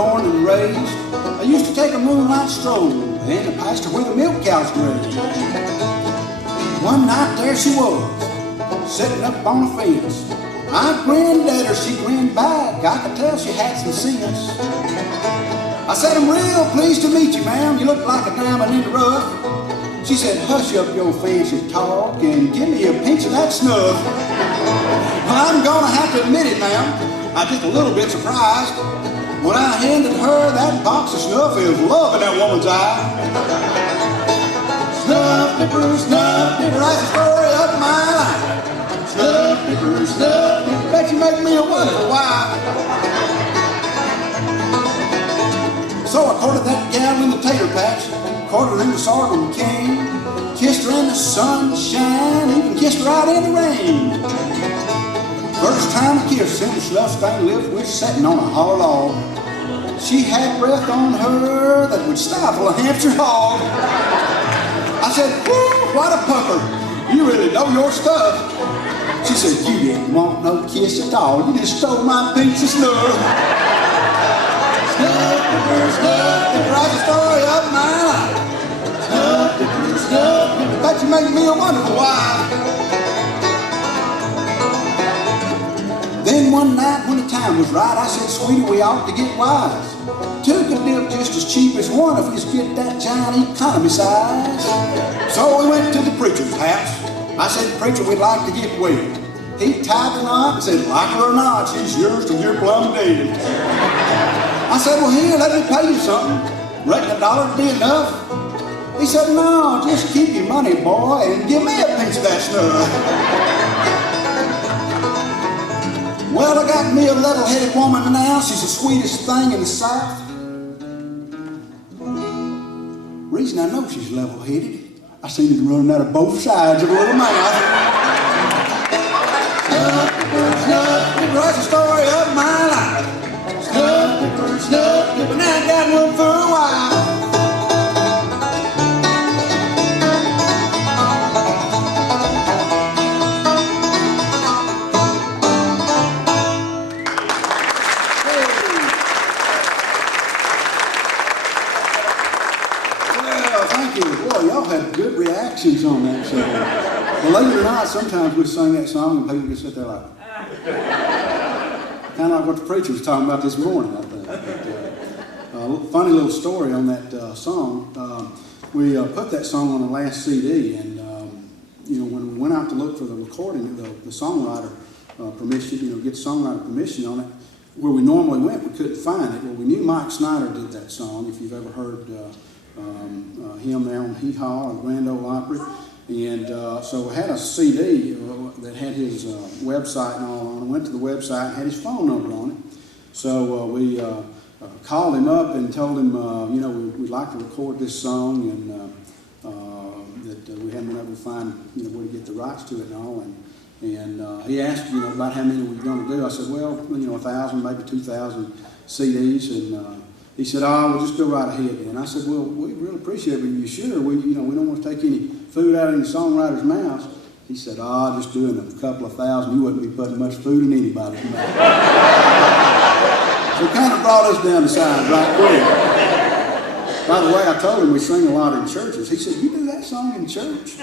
born and raised, I used to take a moonlight stroll in the pasture where the milk cows graze. One night there she was, sitting up on a fence. I grinned at her, she grinned back. I could tell she had some sense. I said, I'm real pleased to meet you, ma'am. You look like a diamond in the rough. She said, hush up your fancy talk and give me a pinch of that snuff. Well, I'm gonna have to admit it, ma'am, I'm just a little bit surprised when I handed her that box of snuff. There was love in that woman's eye. Snuff dipper, writes the story of my life. Snuff dipper, bet you make me a wonderful wife. So I courted that gal in the tater patch, courted her in the sorghum cane, kissed her in the sunshine, even kissed her out in the rain. First time I kissed in the snuff-stained lips, we were sitting on a hollow log. She had breath on her that would stifle a Hampshire hog. I said, whoo, what a pucker, you really know your stuff. She said, you didn't want no kiss at all, you just stole my piece of snuff. Snuff, write the story of my life. Snuff, bet you make me a wonderful wife. Then one night when the time was right, I said, sweetie, we ought to get wise. Two could live just as cheap as one if we just get that giant economy size. So we went to the preacher's house. I said, preacher, we'd like to get wed. He tied the knot and said, like her or not, she's yours till you're plumb dead. I said, well, here, let me pay you something. Reckon $1 would be enough? He said, no, just keep your money, boy, and give me a pinch of that snuff. Well, I got me a level-headed woman now. She's the sweetest thing in the South. Reason I know she's level-headed, I seen her running out of both sides of her little mouth. Snuff, writes the story of my life. Snuff, but now I got one for a while. Well, thank you. Boy, y'all had good reactions on that song. Believe it or not, sometimes we sing that song and people just sit there like, kind of like what the preacher was talking about this morning, I think. But, funny little story on that song. We put that song on the last CD, and when we went out to look for the recording, the songwriter permission, get songwriter permission on it, where we normally went, we couldn't find it. Well, we knew Mike Snyder did that song, if you've ever heard him there on Hee Haw or Grand Ole Opry. And so we had a CD that had his website and all on it. Went to the website and had his phone number on it. So we called him up and told him, we'd like to record this song, and that we hadn't been able to find, where to get the rights to it and all. And he asked, about how many we were going to do. I said, well, 1,000, maybe 2,000 CDs. And he said, oh, we'll just go right ahead. And I said, well, we really appreciate it, but you sure? We don't want to take any food out of any songwriter's mouths. He said, just doing a couple of thousand, you wouldn't be putting much food in anybody's mouth. So it kind of brought us down the sides right quick. By the way, I told him we sing a lot in churches. He said, you do that song in church?